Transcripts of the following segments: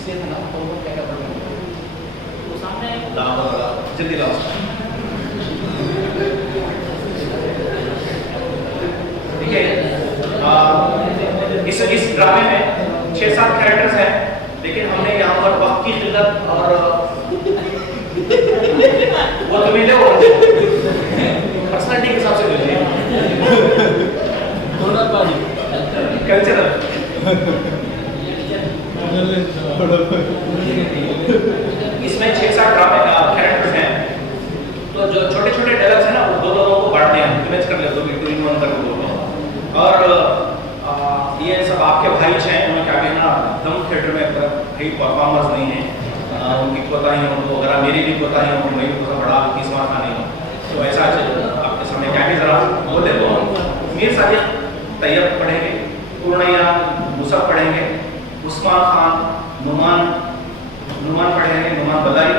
اس لیے تھا نا تو وہ کیا پڑھ رہے ہیں وہ سامنے جلدی لاؤ. دیکھیے اس ڈرامے میں 6-7 کریکٹرز ہیں, لیکن ہم نے یہاں پر وقت کی قلت اور وہ تمہیں لے پرسنالٹی کے حساب سے لیجیے کلچرل. اس میں 6-7 ڈرامے کریکٹرز ہیں, تو جو چھوٹے چھوٹے ڈائلاگس ہیں نا وہ 2 لوگوں کو بانٹتے ہیں, امیج کر لیتے ہو کہ 2-in-1 کر دو. اور یہ سب آپ کے بھائی ہیں, انہوں نے کیا کہنا دم تھیٹر میں کئی پرفارمرز نہیں ہیں, ان کی کوتاہیوں کو اگر میری بھی کوتاہیوں کو میں بھی بڑا 30 ماہ کا نہیں ہوں, تو ایسا آپ کے سامنے کیا کہ ذرا بول دیتا ہوں. میر صادق طیب پڑھیں گے, پورنیا مصعب پڑھیں گے, عثمان خان نعمان پڑھیں گے, نعمان بلائی.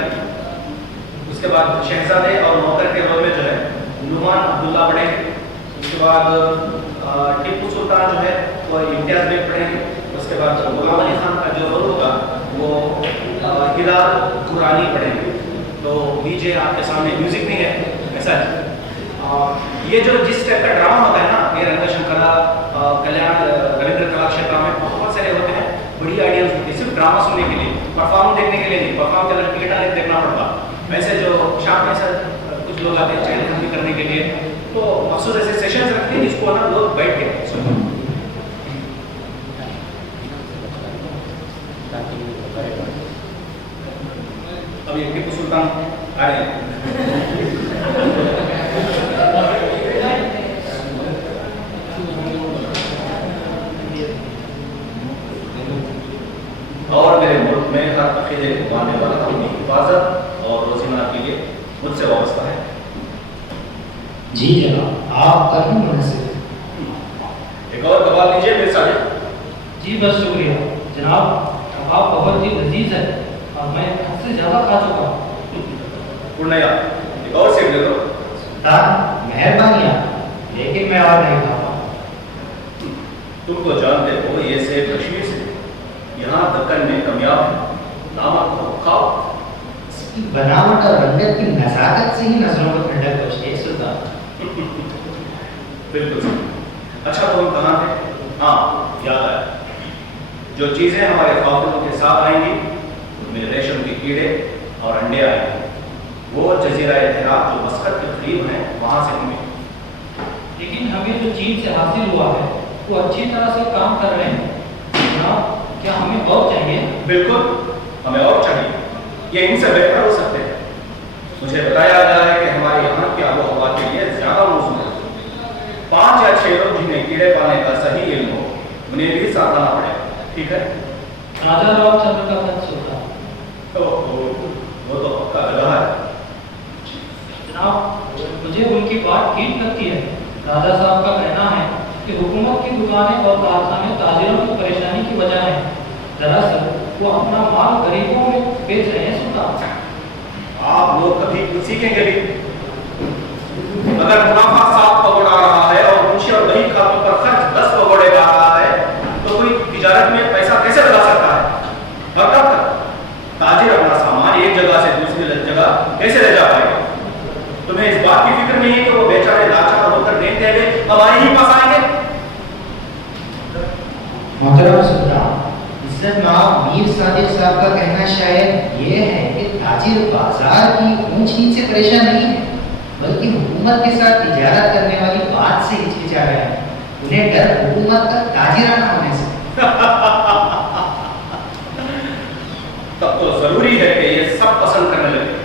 اس کے بعد شہزادے اور نوکر کے رول میں جو ہے نعمان عبداللہ پڑھیں گے. اس کے بعد ٹیپو سلطان جو ہے وہ امتیاز بیگ پڑھیں گے. اس کے بعد غلام علی خان کا جو رول ہوگا وہ ہلال قرانی پڑھیں گے. تو لیجیے آپ کے سامنے میوزک نہیں ہے ایسا ہے. یہ جو جس ٹائپ کا ڈرامہ ہوتا ہے نا, یہ رنگ شنکرا کلیان رویندر کلا کھیترا میں بہت سارے ہوتے ہیں, بڑی آئیڈیاز ہوتی ہے صرف ڈرامہ سننے کے لیے, پرفارم دیکھنے کے لیے نہیں. پرفارم کے اندر ٹکٹ دیکھنا پڑتا. ویسے جو شام میں سر کچھ لوگ آتے ہیں چینل بھی کرنے کے لیے, تو مخصوص ایسے سیشنز رکھتے ہیں جس کو نا لوگ بیٹھ کے سنیں. اب یہ ٹیپو سلطان آ رہے ہیں. اور میرے ملک میں ہر عقیدے کو ماننے والا اپنی حفاظت اور روزینہ کے لیے مجھ سے وابستہ ہے. جی جناب, آپ کا ہی مناسب ہے. ایک اور کباب لیجیے میرے ساتھ. جی بس شکریہ جناب, کباب بہت ہی لذیذ ہے اور میں حد سے زیادہ کھا چکا ہوں. پورنیا ایک اور سیب لے دو. مہربانی آپ, لیکن میں اور نہیں کھا پاؤں. تم تو جانتے ہو یہ سیب کشمیر سے یہاں دکن میں کامیاب ہے. نامک کو کھاؤ. اس کی بناوٹ اور رنگت کی نزاکت سے ہی نظروں کو ٹھنڈک پہنچتی ہے سلطان. بالکل. اچھا تو ہم کہاں تھے؟ ہاں یاد آیا, جو چیزیں ہمارے خوابوں کے ساتھ آئیں گی ان میں ریشم کے کیڑے اور انڈے آئیں گے. وہ جزیرہ اتحاد جو مسقط کے قریب ہیں وہاں سے ہمیں. لیکن ہمیں جو چین سے حاصل ہوا ہے وہ اچھی طرح سے کام کر رہے ہیں جناب. کیا ہمیں اور چاہیے؟ بالکل ہمیں اور چاہیے. یہ ان سے بہتر ہو سکتے ہیں. مجھے بتایا گیا ہے کہ ہمارے یہاں کی آب و ہوا کے لیے زیادہ موزوں ہے. 5 یا 6 لوگ جنہیں کیڑے پانے کا صحیح علم ہو انہیں بھی ساتھ آنا پڑے. ٹھیک ہے. راجا رام چندر کا خط سوچا. وہ تو پکا لگا ہے جناب. مجھے ان کی بات ٹھیک لگتی ہے. راجا صاحب کا کہنا ہے کہ حکومت کی دکانیں اور کارخانے تاجروں کی پریشانی کی وجہ ہے. دراصل وہ اپنا مال غریبوں میں بیچ رہے ہیں سلطان. آپ لوگ کبھی کچھ سیکھیں گے بھی؟ اگر منافع 7 کروڑ آ رہا ہے اور منشی اور غریب کھاتوں پر خرچ 10 کروڑ آ رہا ہے تو کوئی تجارت میں پیسہ کیسے لگا سکتا ہے؟ اور کب تک تاجر اپنا سامان ایک جگہ سے دوسری جگہ کیسے لے جا پائے گا؟ تمہیں اس بات کی فکر نہیں ہے کہ وہ بیچارے لاچار ہو کر دیتے ہوئے ہمارے ہی پاس آئیں گے؟ محترم سلطان, عزت مآب میر صادق صاحب کا کہنا شاید یہ ہے کہ تاجر بازار کی اونچ نیچ سے پریشان نہیں ہے, بلکہ حکومت کے ساتھ تجارت کرنے والی بات سے ہچکچا رہے ہیں. انہیں ڈر حکومت کا تاجرانہ ہونے سے. تب تو ضروری ہے کہ یہ سب پسند کرنے لگے.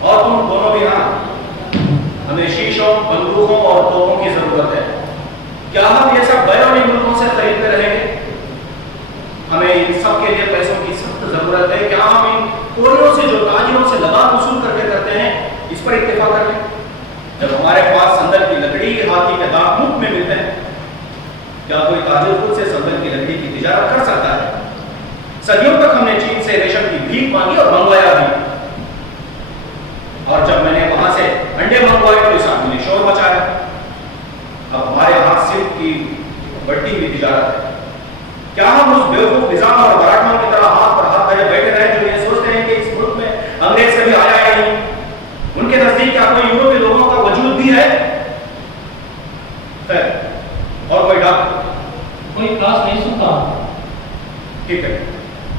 اور تم دونوں بھی ہاں, ہمیں شیشوں, بندوقوں اور توپوں کی ضرورت ہے. کیا ہم یہ سب بیرونی ملکوں سے خریدتے رہیں گے؟ ہمیں ان سب کے لیے پیسوں کی سخت ضرورت ہے. کیا ہم ان کوریوں سے جو تاجروں سے لگان وصول کر کے کرتے ہیں اس پر اتفاق کر لیں؟ جب ہمارے پاس سندل کی لکڑی, ہاتھی کے دانت مفت میں ملتے ہیں, کیا کوئی تاجر خود سے سندل کی لکڑی کی تجارت کر سکتا ہے؟ صدیوں تک ہم نے چین سے ریشم کی بھیک مانگی اور منگوایا بھی, اور جب میں نے وہاں سے انڈے منگوائے تو اس آدمی نے شور مچایا. اب ہمارے ہاتھ صرف کی بڑھتی ہوئی تجارت ہے. کیا ہم اس بیوقوف نظام اور مراٹھوں کی طرح ہاتھ پر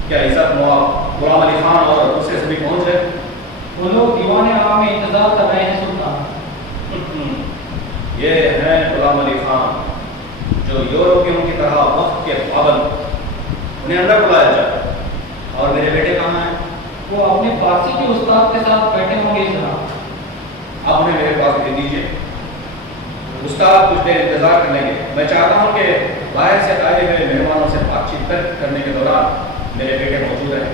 کیا عزت مواب غلام علی خان اور دوسرے سبھی پہنچ گئے؟ وہ لوگ دیوان عام میں انتظار کر رہے ہیں سلطان. یہ ہیں غلام علی خان جو یورپیوں کی طرح وقت کے پابند. انہیں اندر بلایا جائے. اور میرے بیٹے کہاں ہیں؟ وہ اپنے فارسی کے استاد کے ساتھ بیٹھے ہوں گے جناب. آپ انہیں میرے پاس بھیج دیجیے. استاد کچھ دیر انتظار کر لیں گے. میں چاہتا ہوں کہ باہر سے آئے ہوئے مہمانوں سے بات چیت کرنے کے دوران میرے بیٹے موجود ہیں.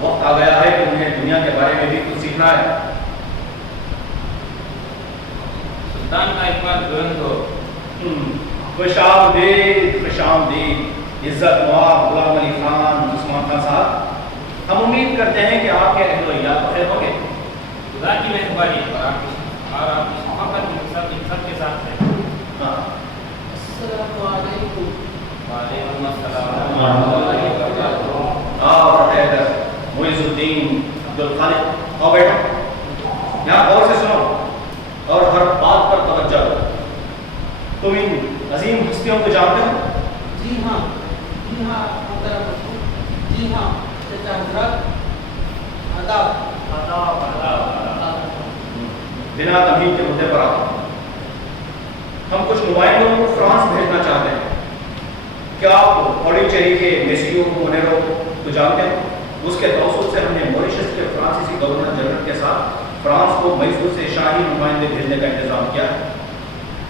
وقت آ گیا ہے کہ انہیں دنیا کے بارے میں بھی کچھ سیکھنا ہے. سلطان کا ایک بار گرن دو. خوش آمدید، خوش آمدید. عزت مواب غلام علی خان، عثمان خان صاحب، ہم امید کرتے ہیں کہ آپ کے اہل و عیال بخیر ہوں گے. خدا کی مہربانی اور آپ کی محبت سب کے ساتھ ہے. ہاں. السلام علیکم. وعلیکم السلام. معیز الدین عبدالخالق، آؤ بیٹھو. یہاں غور سے سنو اور ہر بات پر توجہ دو. تم ان عظیم ہستیوں کو جانتے ہو؟ جی ہاں محترم حضور. جی ہاں چچا حضرت. آداب. بنا تمہید کے مدعے پر آتا ہوں. ہم کچھ نمائندوں کو فرانس بھیجنا چاہتے ہیں. کیا آپ پوڈیچیری کے میسیو مونیرو کو جانتے ہیں؟ اس کے توسط سے ہم نے موریشس کے فرانسیسی گورنر جنرل کے ساتھ فرانس کو میسور سے شاہی نمائندے بھیجنے کا انتظام کیا ہے.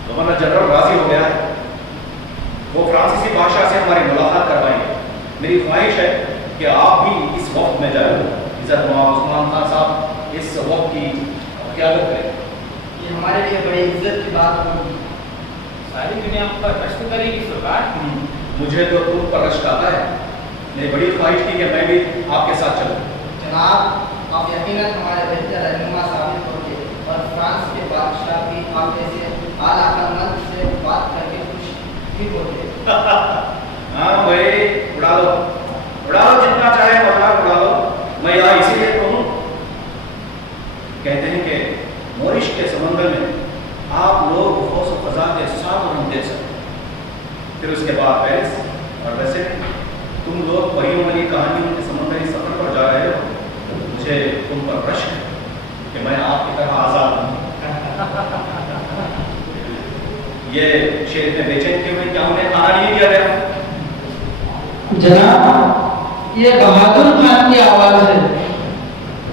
گورنر جنرل راضی ہو گیا ہے. وہ فرانسیسی بادشاہ سے ہماری ملاقات کروائیں گے. میری خواہش ہے کہ آپ بھی اس وقت میں جائیں. عزت مواب عثمان خان صاحب اس وقت کی قیادت کریں. یہ ہمارے لیے بڑی عزت کی بات ہوگی. ساری دنیا ہم پر رشک کرے گی سرکار. مجھے تو تم پر رشک آتا ہے. میری بڑی خواہش تھی کہ میں بھی آپ کے ساتھ چلوں. جناب آپ یقیناً ہمارے بہتر رہنما ثابت ہوں گے اور فرانس کے بادشاہ بھی آپ جیسے اعلیٰ عقل سے بات کر کے خوش بھی ہوتے. ہاں بھائی اڑا لو جتنا چاہے مذاق اڑا لو. میں یہاں اسی لیے تو ہوں. کہتے ہیں کہ مورش کے سمندر میں آپ لوگ فوز و فضا کے ساتھ ہم دیکھ سکتے ہیں. پھر اس کے بعد پیرس. اور ویسے تم لوگ پریوں والی کہانیوں کے سمندری سفر پر جا رہے ہو. مجھے تم پر رشک ہے کہ میں آپ کی طرح آزاد ہوں. یہ شیر میں بے چین کیوں ہے؟ کیا انہیں کھانا نہیں دیا گیا؟ جناب یہ بہادر خان کی آواز ہے.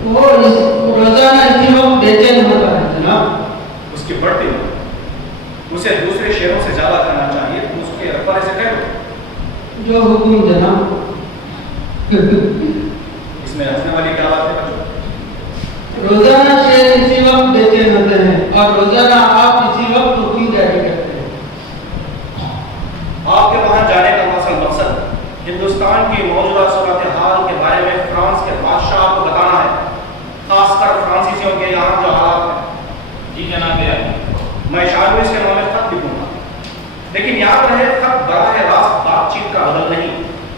وہ روزانہ اسی وقت بے چین ہوتا ہے جناب. اس کی بڑھتی ہو. اسے دوسرے شیروں سے زیادہ کرنا چاہیے. تم اس کے رب سے کہہ دو. جو حکم جناب. اس میں ہنسنے والی کیا بات ہے؟ روزانہ شیر اسی وقت بے چین ہوتے ہیں اور روزانہ آپ اسی وقت حکم جاری کرتے ہیں. آپ کے وہاں جانے کا اصل مقصد ہندوستان کی موجودہ صورتحال کے بارے میں فرانس کے بادشاہ کو بتانا ہے. خاص کر فرانسیسیوں کے یہاں جو حالات ہیں. جی جناب. میں شاید اس کے نام میں خط لکھوں گا. لیکن یاد رہے خط براہ راست بات چیت کا حل نہیں.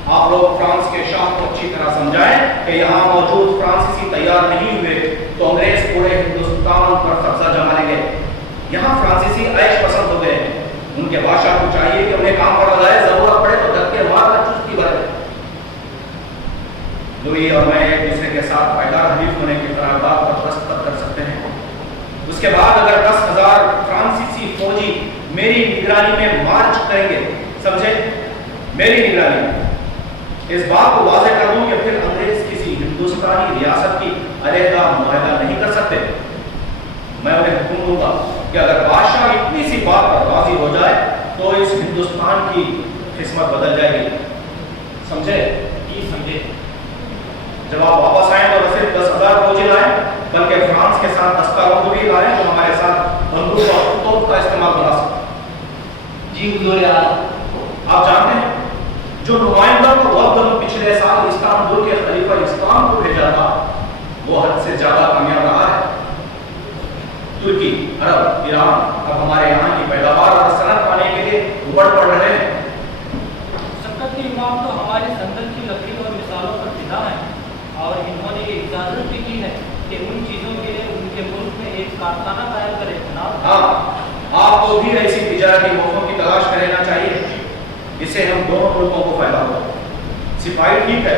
آپ لوگ فرانس کے شاہ کو اچھی طرح سمجھائیں کہ یہاں موجود فرانسیسی تیار نہیں ہوئے تو انگریز پورے ہندوستان پر قبضہ جما لیں گے. یہاں فرانسیسی عیش پسند ہو گئے. ان کے بادشاہ کو چاہیے کہ انہیں کام پڑ جائے. ضرورت پڑے تو دھکے مار کر چستی برے. لوئی اور میں ایک دوسرے کے ساتھ پائیدار حلیف ہونے کی قرارداد پر دستخط کر سکتے ہیں. اس کے بعد اگر 10,000 فرانسیسی فوجی میری نگرانی میں مارچ کریں گے. سمجھے؟ میری نگرانی میں. اس بات کو واضح کر دوں کہ پھر انگریز کسی ہندوستانی ریاست کی علیحدہ معاہدہ نہیں کر سکتے. میں انہیں حکم دوں گا کہ اگر بادشاہ اتنی سی بات پر راضی ہو جائے تو اس ہندوستان کی قسمت بدل جائے گی. سمجھے؟ جی سمجھے. جب آپ واپس آئیں تو نہ صرف 10,000 فوجی لائیں بلکہ فرانس کے ساتھ دستکاروں کو بھی لائیں جو ہمارے ساتھ بندوق اور توپ کا استعمال کرا سکیں. جی حضور اعلیٰ. آپ جانتے ہیں جو نمائندہ کو وقت پچھلے سال استانبول کے خلیفہ اسلام کو بھیجا تھا وہ حد سے زیادہ کامیاب رہا ہے. ترکی، عرب، ایران اب ہمارے یہاں کی پیداوار اور صنعت پانے کے لیے ابھر پڑ رہے ہیں. سکت کی امام تو ہمارے سندن کی لکڑی اور مثالوں پر فدا ہے اور انہوں نے یہ اجازت بھی کی ہے کہ ان چیزوں کے لیے ان کے ملک میں ایک کارخانہ قائم کرے. جناب ہاں آپ کو بھی ایسی تجارتی موقعوں کی تلاش کرنا چاہیے جس سے ہم دونوں ملکوں کو فائدہ ہو. سپاہی ٹھیک ہے